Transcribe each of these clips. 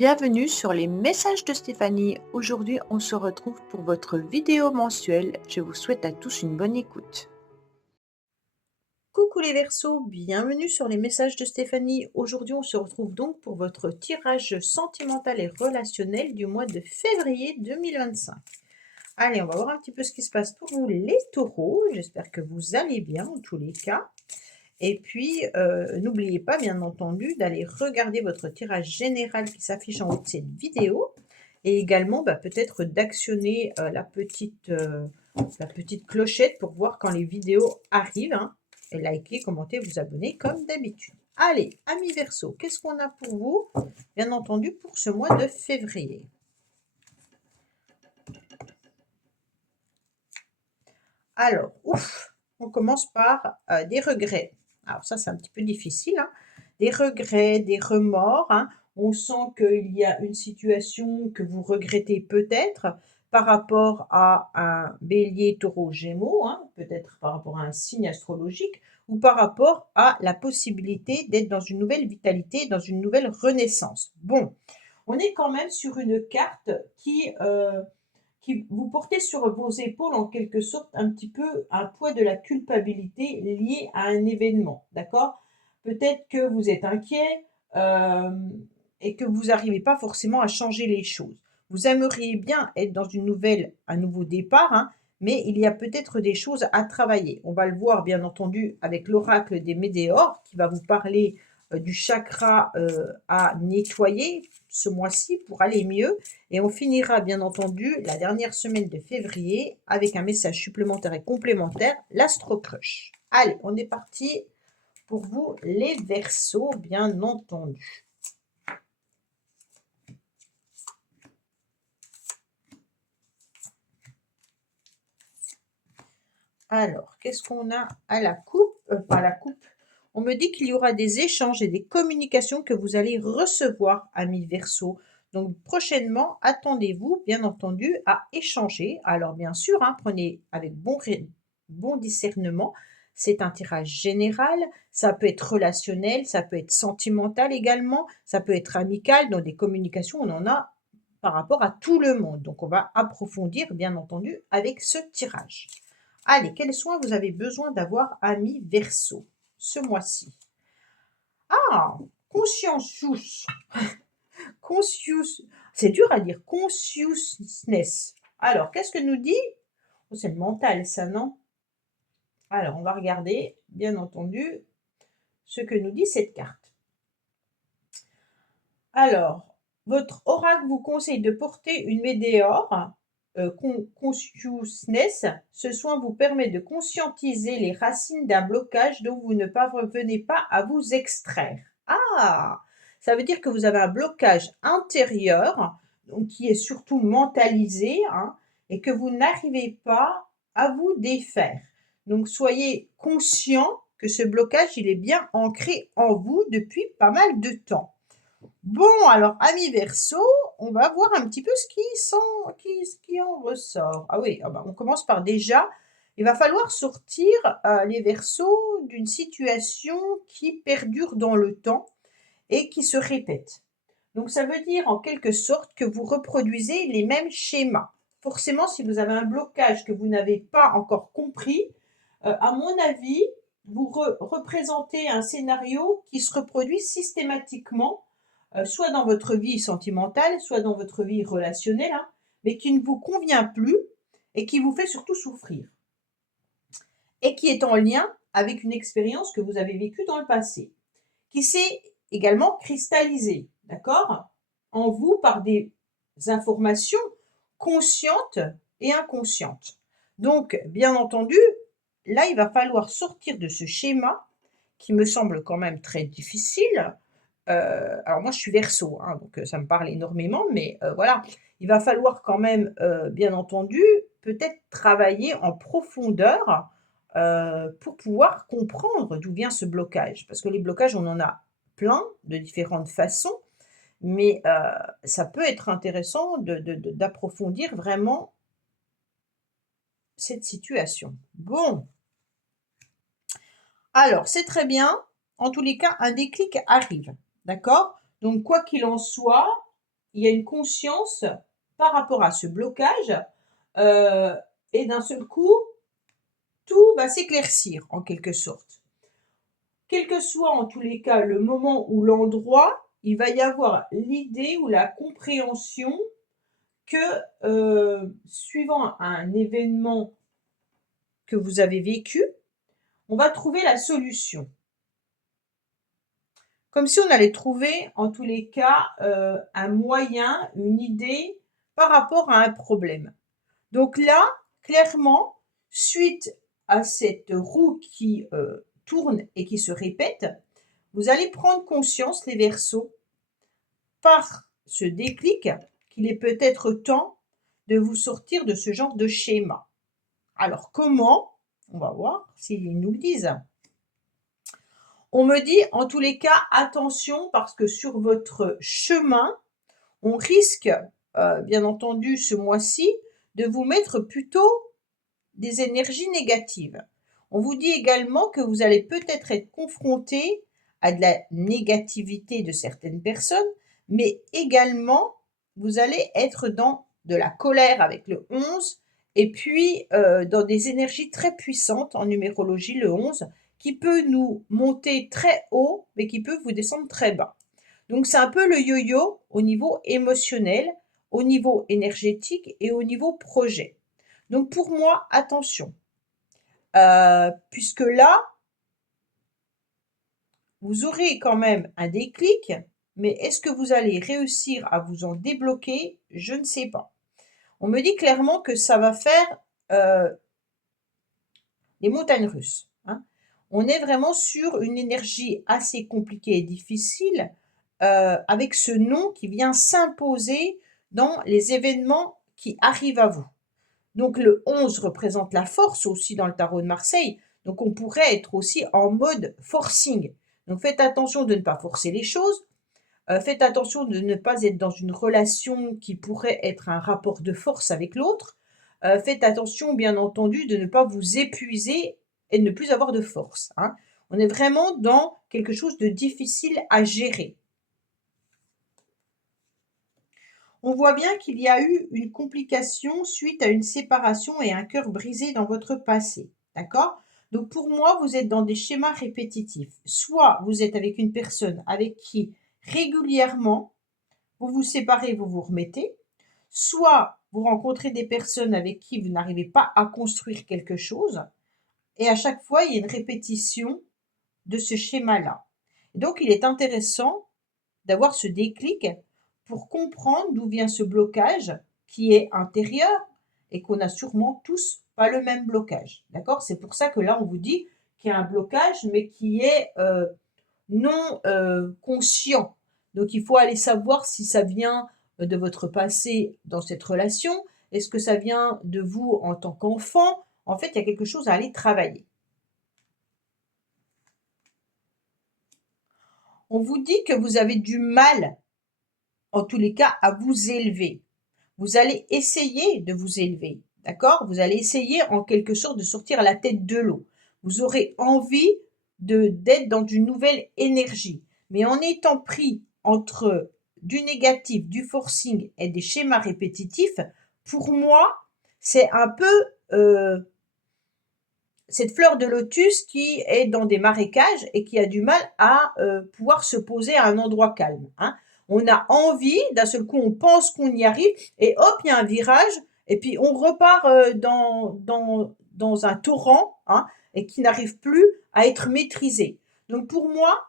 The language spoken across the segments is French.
Bienvenue sur les messages de Stéphanie. Aujourd'hui, on se retrouve pour votre vidéo mensuelle. Je vous souhaite à tous une bonne écoute. Coucou les Verseaux, bienvenue sur les messages de Stéphanie. Aujourd'hui, on se retrouve donc pour votre tirage sentimental et relationnel du mois de février 2025. Allez, on va voir un petit peu ce qui se passe pour vous les taureaux. J'espère que vous allez bien en tous les cas. Et puis, n'oubliez pas, bien entendu, d'aller regarder votre tirage général qui s'affiche en haut de cette vidéo. Et également, peut-être d'actionner la petite clochette pour voir quand les vidéos arrivent. Hein, et liker, commenter, vous abonner comme d'habitude. Allez, amis Verseau, qu'est-ce qu'on a pour vous? Bien entendu, pour ce mois de février. Alors, on commence par des regrets. Alors ça, c'est un petit peu difficile. Hein. Des regrets, des remords. Hein. On sent qu'il y a une situation que vous regrettez peut-être par rapport à un bélier, taureau, gémeaux, hein, peut-être par rapport à un signe astrologique, ou par rapport à la possibilité d'être dans une nouvelle vitalité, dans une nouvelle renaissance. Bon, on est quand même sur une carte qui vous portez sur vos épaules en quelque sorte un petit peu un poids de la culpabilité lié à un événement, d'accord? Peut-être que vous êtes inquiet et que vous n'arrivez pas forcément à changer les choses. Vous aimeriez bien être dans un nouveau départ, hein, mais il y a peut-être des choses à travailler. On va le voir bien entendu avec l'oracle des Médéors qui va vous parler du chakra à nettoyer ce mois-ci pour aller mieux. Et on finira bien entendu la dernière semaine de février avec un message supplémentaire et complémentaire, l'Astro Crush. Allez, on est parti pour vous les Verseaux, bien entendu. Alors, qu'est-ce qu'on a à la coupe? Pas la coupe. On me dit qu'il y aura des échanges et des communications que vous allez recevoir, amis Verseaux. Donc, prochainement, attendez-vous, bien entendu, à échanger. Alors, bien sûr, hein, prenez avec bon discernement. C'est un tirage général. Ça peut être relationnel, ça peut être sentimental également. Ça peut être amical. Dans des communications, on en a par rapport à tout le monde. Donc, on va approfondir, bien entendu, avec ce tirage. Allez, quels soins vous avez besoin d'avoir, amis Verseau, ce mois-ci? Ah, conscientious. Conscious. C'est dur à dire. Consciousness. Alors, qu'est-ce que nous dit? Oh, c'est le mental, ça, non? Alors, on va regarder, bien entendu, ce que nous dit cette carte. Alors, votre oracle vous conseille de porter une météore. Consciousness, ce soin vous permet de conscientiser les racines d'un blocage dont vous ne parvenez pas à vous extraire. Ah, ça veut dire que vous avez un blocage intérieur, donc qui est surtout mentalisé, hein, et que vous n'arrivez pas à vous défaire. Donc soyez conscient que ce blocage, il est bien ancré en vous depuis pas mal de temps. Bon, alors, amis Verseau, on va voir un petit peu ce qui en ressort. Ah oui, on commence par déjà, il va falloir sortir les Verseaux d'une situation qui perdure dans le temps et qui se répète. Donc, ça veut dire en quelque sorte que vous reproduisez les mêmes schémas. Forcément, si vous avez un blocage que vous n'avez pas encore compris, à mon avis, vous représentez un scénario qui se reproduit systématiquement soit dans votre vie sentimentale, soit dans votre vie relationnelle, hein, mais qui ne vous convient plus et qui vous fait surtout souffrir. Et qui est en lien avec une expérience que vous avez vécue dans le passé, qui s'est également cristallisée, d'accord, en vous par des informations conscientes et inconscientes. Donc, bien entendu, là, il va falloir sortir de ce schéma qui me semble quand même très difficile. Alors moi je suis Verseau, hein, donc ça me parle énormément, mais voilà. Il va falloir quand même, bien entendu, peut-être travailler en profondeur, pour pouvoir comprendre d'où vient ce blocage. Parce que les blocages, on en a plein, de différentes façons, mais ça peut être intéressant d'approfondir vraiment cette situation. Bon, alors c'est très bien. En tous les cas, un déclic arrive, d'accord? Donc quoi qu'il en soit, il y a une conscience par rapport à ce blocage, heu et d'un seul coup, tout va s'éclaircir en quelque sorte. Quel que soit en tous les cas le moment ou l'endroit, il va y avoir l'idée ou la compréhension que, suivant un événement que vous avez vécu, on va trouver la solution. Comme si on allait trouver, en tous les cas, un moyen, une idée par rapport à un problème. Donc là, clairement, suite à cette roue qui, tourne et qui se répète, vous allez prendre conscience, les Verseaux, par ce déclic, qu'il est peut-être temps de vous sortir de ce genre de schéma. Alors comment? On va voir s'ils nous le disent. On me dit en tous les cas attention parce que sur votre chemin, on risque, bien entendu ce mois-ci, de vous mettre plutôt des énergies négatives. On vous dit également que vous allez peut-être être confronté à de la négativité de certaines personnes, mais également vous allez être dans de la colère avec le 11 et puis dans des énergies très puissantes en numérologie, le 11, qui peut nous monter très haut, mais qui peut vous descendre très bas. Donc c'est un peu le yo-yo au niveau émotionnel, au niveau énergétique et au niveau projet. Donc pour moi, attention, puisque là, vous aurez quand même un déclic, mais est-ce que vous allez réussir à vous en débloquer? Je ne sais pas. On me dit clairement que ça va faire, les montagnes russes, hein. On est vraiment sur une énergie assez compliquée et difficile, avec ce nom qui vient s'imposer dans les événements qui arrivent à vous. Donc le 11 représente la force aussi dans le tarot de Marseille, donc on pourrait être aussi en mode forcing. Donc faites attention de ne pas forcer les choses, faites attention de ne pas être dans une relation qui pourrait être un rapport de force avec l'autre. Faites attention bien entendu de ne pas vous épuiser et de ne plus avoir de force, hein. On est vraiment dans quelque chose de difficile à gérer. On voit bien qu'il y a eu une complication suite à une séparation et un cœur brisé dans votre passé. D'accord? Donc pour moi, vous êtes dans des schémas répétitifs. Soit vous êtes avec une personne avec qui régulièrement vous vous séparez, vous vous remettez, soit vous rencontrez des personnes avec qui vous n'arrivez pas à construire quelque chose, et à chaque fois, il y a une répétition de ce schéma-là. Donc il est intéressant d'avoir ce déclic pour comprendre d'où vient ce blocage qui est intérieur et qu'on a sûrement tous pas le même blocage. D'accord? C'est pour ça que là, on vous dit qu'il y a un blocage, mais qui est non conscient. Donc il faut aller savoir si ça vient de votre passé dans cette relation. Est-ce que ça vient de vous en tant qu'enfant? En fait, il y a quelque chose à aller travailler. On vous dit que vous avez du mal, en tous les cas, à vous élever. Vous allez essayer de vous élever, d'accord? Vous allez essayer en quelque sorte de sortir la tête de l'eau. Vous aurez envie d'être dans une nouvelle énergie. Mais en étant pris entre du négatif, du forcing et des schémas répétitifs, pour moi, c'est un peu cette fleur de lotus qui est dans des marécages et qui a du mal à pouvoir se poser à un endroit calme, hein. On a envie, d'un seul coup, on pense qu'on y arrive et hop, il y a un virage et puis on repart dans un torrent, hein, et qui n'arrive plus à être maîtrisé. Donc pour moi,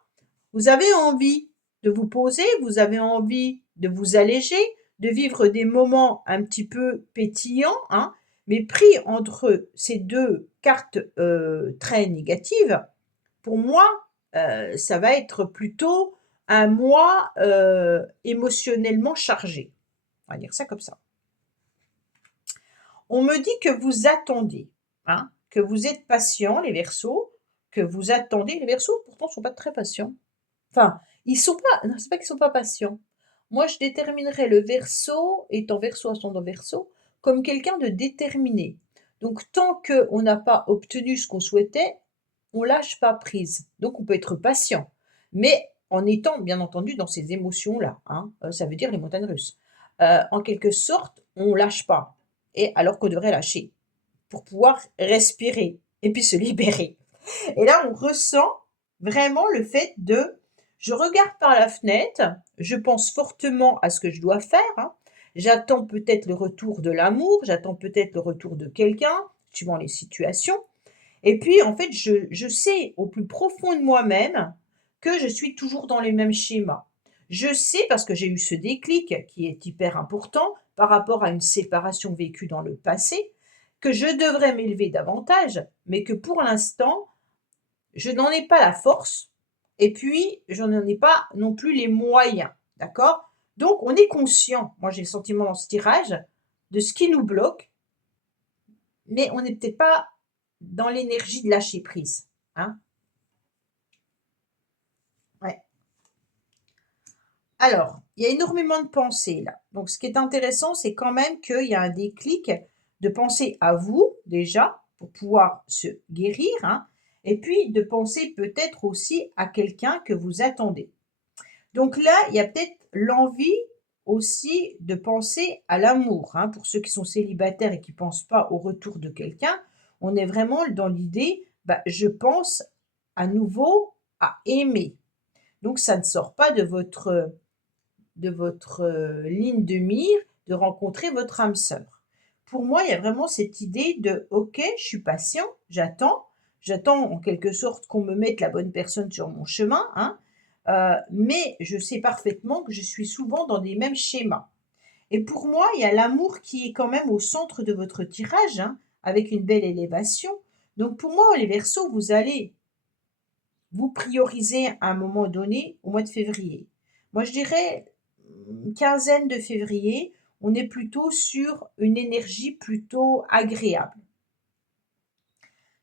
vous avez envie de vous poser, vous avez envie de vous alléger, de vivre des moments un petit peu pétillants, hein, mais pris entre ces deux cartes très négatives, pour moi, ça va être plutôt un mois émotionnellement chargé. On va dire ça comme ça. On me dit que vous attendez, hein, que vous êtes patient, les Verseaux, que vous attendez. Les Verseaux, pourtant, ne sont pas très patients. Enfin, ils sont pas, non, c'est pas qu'ils sont pas patients. Moi, je déterminerais le Verseau, étant Verseau, ascendant Verseau, comme quelqu'un de déterminé. Donc, tant qu'on n'a pas obtenu ce qu'on souhaitait, on lâche pas prise. Donc, on peut être patient. Mais en étant bien entendu dans ces émotions-là, hein, ça veut dire les montagnes russes. En quelque sorte, on lâche pas et alors qu'on devrait lâcher pour pouvoir respirer et puis se libérer. Et là, on ressent vraiment le fait de je regarde par la fenêtre, je pense fortement à ce que je dois faire, hein. J'attends peut-être le retour de l'amour, j'attends peut-être le retour de quelqu'un, suivant les situations. Et puis, en fait, je sais au plus profond de moi-même que je suis toujours dans les mêmes schémas. Je sais, parce que j'ai eu ce déclic qui est hyper important par rapport à une séparation vécue dans le passé, que je devrais m'élever davantage, mais que pour l'instant, je n'en ai pas la force et puis je n'en ai pas non plus les moyens, d'accord? Donc on est conscient, moi j'ai le sentiment dans ce tirage, de ce qui nous bloque, mais on n'est peut-être pas dans l'énergie de lâcher prise, hein? Ouais. Alors, il y a énormément de pensées là. Donc ce qui est intéressant, c'est quand même qu'il y a un déclic de penser à vous déjà, pour pouvoir se guérir, hein, et puis de penser peut-être aussi à quelqu'un que vous attendez. Donc là, il y a peut-être l'envie aussi de penser à l'amour, hein. Pour ceux qui sont célibataires et qui ne pensent pas au retour de quelqu'un, on est vraiment dans l'idée, bah, je pense à nouveau à aimer. Donc ça ne sort pas de votre ligne de mire de rencontrer votre âme sœur. Pour moi, il y a vraiment cette idée de: «OK, je suis patient, j'attends en quelque sorte qu'on me mette la bonne personne sur mon chemin, hein, mais je sais parfaitement que je suis souvent dans des mêmes schémas». Et pour moi, il y a l'amour qui est quand même au centre de votre tirage, hein, avec une belle élévation. Donc pour moi, les Verseaux, vous allez vous prioriser à un moment donné au mois de février. Moi, je dirais quinzaine de février, on est plutôt sur une énergie plutôt agréable.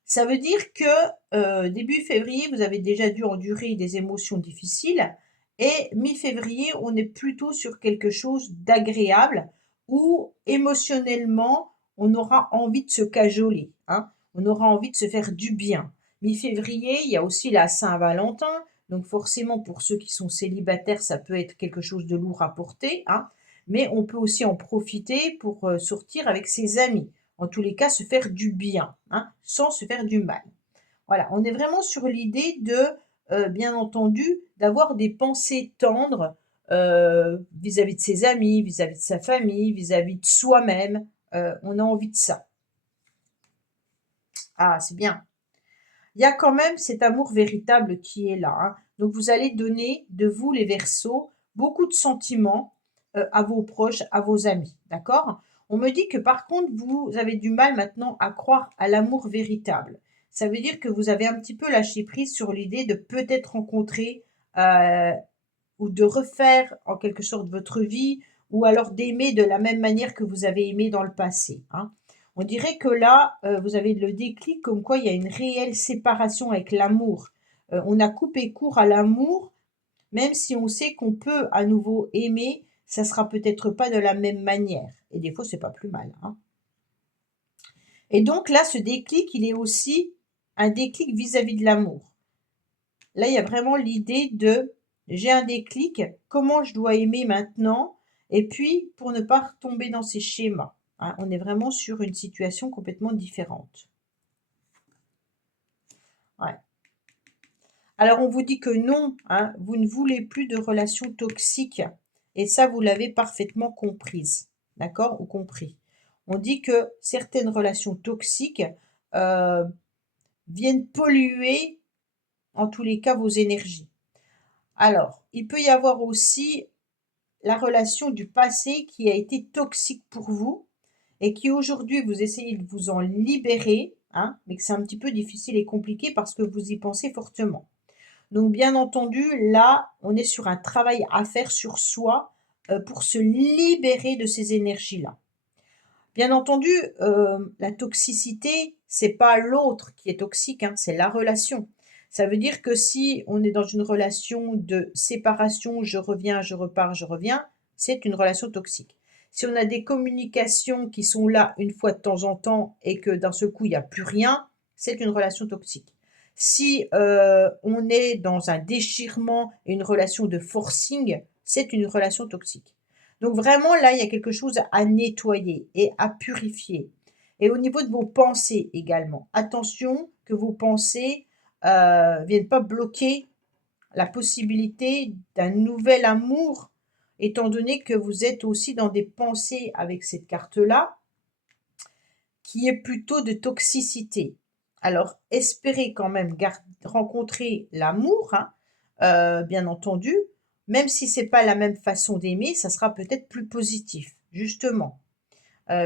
Ça veut dire que début février, vous avez déjà dû endurer des émotions difficiles et mi-février, on est plutôt sur quelque chose d'agréable où émotionnellement, on aura envie de se cajoler, hein. On aura envie de se faire du bien. Mi-février, il y a aussi la Saint-Valentin, donc forcément pour ceux qui sont célibataires, ça peut être quelque chose de lourd à porter, hein, mais on peut aussi en profiter pour, sortir avec ses amis. En tous les cas, se faire du bien, hein, sans se faire du mal. Voilà, on est vraiment sur l'idée de, bien entendu, d'avoir des pensées tendres, vis-à-vis de ses amis, vis-à-vis de sa famille, vis-à-vis de soi-même, on a envie de ça. Ah, c'est bien. Il y a quand même cet amour véritable qui est là, hein. Donc vous allez donner de vous les Verseaux, beaucoup de sentiments, à vos proches, à vos amis, d'accord? On me dit que par contre vous avez du mal maintenant à croire à l'amour véritable. Ça veut dire que vous avez un petit peu lâché prise sur l'idée de peut-être rencontrer, heu, ou de refaire en quelque sorte votre vie ou alors d'aimer de la même manière que vous avez aimé dans le passé, hein. On dirait que là, vous avez le déclic comme quoi il y a une réelle séparation avec l'amour. On a coupé court à l'amour, même si on sait qu'on peut à nouveau aimer, ça sera peut-être pas de la même manière et des fois c'est pas plus mal, hein. Et donc là, ce déclic, il est aussi un déclic vis-à-vis de l'amour. Là, il y a vraiment l'idée de: «J'ai un déclic, comment je dois aimer maintenant?» et puis pour ne pas retomber dans ces schémas, hein. On est vraiment sur une situation complètement différente. Ouais. Alors on vous dit que non, hein, vous ne voulez plus de relations toxiques et ça, vous l'avez parfaitement comprise, d'accord? Ou compris. On dit que certaines relations toxiques, heu, viennent polluer, en tous les cas, vos énergies. Alors, il peut y avoir aussi la relation du passé qui a été toxique pour vous et qui aujourd'hui vous essayez de vous en libérer, hein, mais que c'est un petit peu difficile et compliqué parce que vous y pensez fortement. Donc bien entendu, là, on est sur un travail à faire sur soi, pour se libérer de ces énergies-là. Bien entendu, la toxicité, c'est pas l'autre qui est toxique, hein, c'est la relation. Ça veut dire que si on est dans une relation de séparation, je reviens, je repars, je reviens, c'est une relation toxique. Si on a des communications qui sont là une fois de temps en temps et que d'un seul coup, il y a plus rien, c'est une relation toxique. Si on est dans un déchirement et une relation de forcing, c'est une relation toxique. Donc vraiment, là, il y a quelque chose à nettoyer et à purifier. Et au niveau de vos pensées également, attention que vos pensées viennent pas bloquer la possibilité d'un nouvel amour, étant donné que vous êtes aussi dans des pensées avec cette carte-là, qui est plutôt de toxicité. Alors, espérez quand même rencontrer l'amour, hein, bien entendu, même si c'est pas la même façon d'aimer, ça sera peut-être plus positif, justement,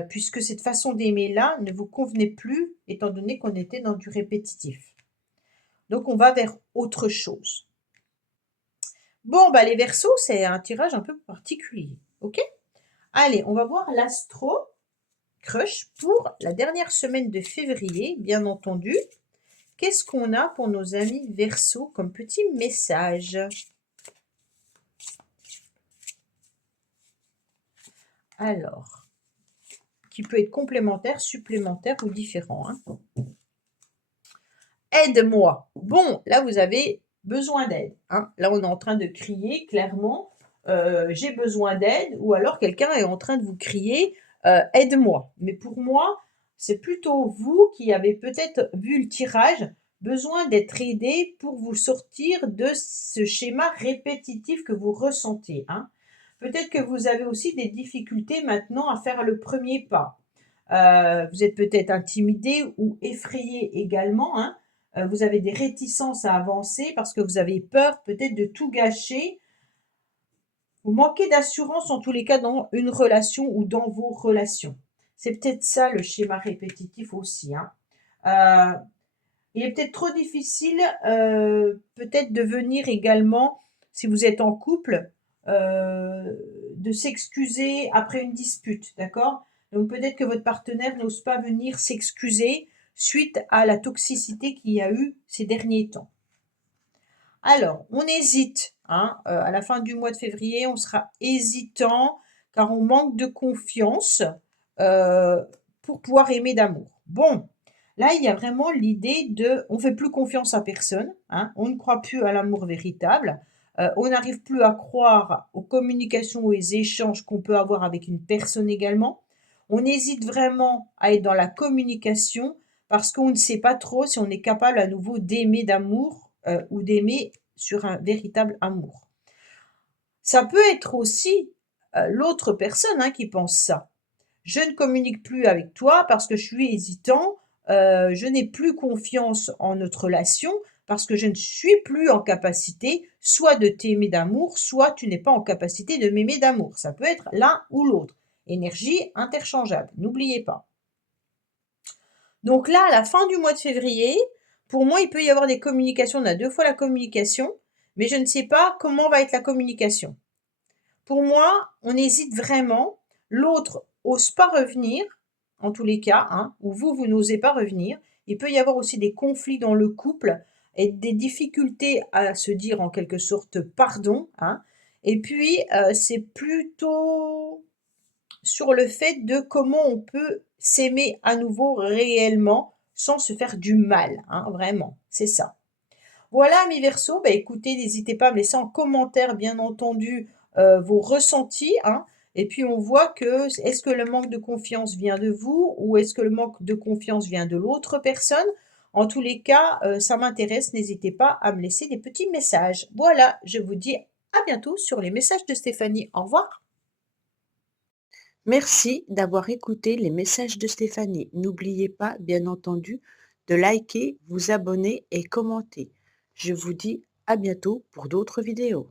puisque cette façon d'aimer-là ne vous convenait plus, étant donné qu'on était dans du répétitif. Donc, on va vers autre chose. Bon, bah, les Verseaux, c'est un tirage un peu particulier, ok? Allez, on va voir l'astro crush pour la dernière semaine de février, bien entendu. Qu'est-ce qu'on a pour nos amis Verseaux comme petit message? Alors, qui peut être complémentaire, supplémentaire ou différent, hein. Aide-moi. Bon, là, vous avez besoin d'aide, hein. Là, on est en train de crier clairement, j'ai besoin d'aide, ou alors quelqu'un est en train de vous crier, aide-moi. Mais pour moi, c'est plutôt vous qui avez peut-être vu le tirage, besoin d'être aidé pour vous sortir de ce schéma répétitif que vous ressentez, hein. Peut-être que vous avez aussi des difficultés maintenant à faire le premier pas. Vous êtes peut-être intimidé ou effrayé également, hein. Vous avez des réticences à avancer parce que vous avez peur peut-être de tout gâcher. Vous manquez d'assurance en tous les cas dans une relation ou dans vos relations. C'est peut-être ça le schéma répétitif aussi, hein. Il est peut-être trop difficile, peut-être de venir également, si vous êtes en couple, de s'excuser après une dispute, d'accord? Donc peut-être que votre partenaire n'ose pas venir s'excuser suite à la toxicité qu'il y a eu ces derniers temps. Alors, on hésite, hein, à la fin du mois de février, on sera hésitant car on manque de confiance, heu, pour pouvoir aimer d'amour. Bon, là, il y a vraiment l'idée de on fait plus confiance à personne, hein, on ne croit plus à l'amour véritable, on n'arrive plus à croire aux communications, aux échanges qu'on peut avoir avec une personne également. On hésite vraiment à être dans la communication parce qu'on ne sait pas trop si on est capable à nouveau d'aimer d'amour, ou d'aimer sur un véritable amour. Ça peut être aussi, l'autre personne, hein, qui pense ça. Je ne communique plus avec toi parce que je suis hésitant, je n'ai plus confiance en notre relation parce que je ne suis plus en capacité soit de t'aimer d'amour, soit tu n'es pas en capacité de m'aimer d'amour. Ça peut être l'un ou l'autre. Énergie interchangeable, n'oubliez pas. Donc là, à la fin du mois de février, pour moi, il peut y avoir des communications. On a 2 fois la communication, mais je ne sais pas comment va être la communication. Pour moi, on hésite vraiment. L'autre ose pas revenir, en tous les cas, hein, ou vous n'osez pas revenir. Il peut y avoir aussi des conflits dans le couple et des difficultés à se dire en quelque sorte pardon, hein. Et puis, c'est plutôt sur le fait de comment on peut s'aimer à nouveau réellement sans se faire du mal, hein, vraiment, c'est ça. Voilà, amis Verseau, bah écoutez, n'hésitez pas à me laisser en commentaire, bien entendu, vos ressentis, hein. Et puis on voit que est-ce que le manque de confiance vient de vous ou est-ce que le manque de confiance vient de l'autre personne? En tous les cas, ça m'intéresse, n'hésitez pas à me laisser des petits messages. Voilà, je vous dis à bientôt sur les messages de Stéphanie. Au revoir. Merci d'avoir écouté les messages de Stéphanie. N'oubliez pas, bien entendu, de liker, vous abonner et commenter. Je vous dis à bientôt pour d'autres vidéos.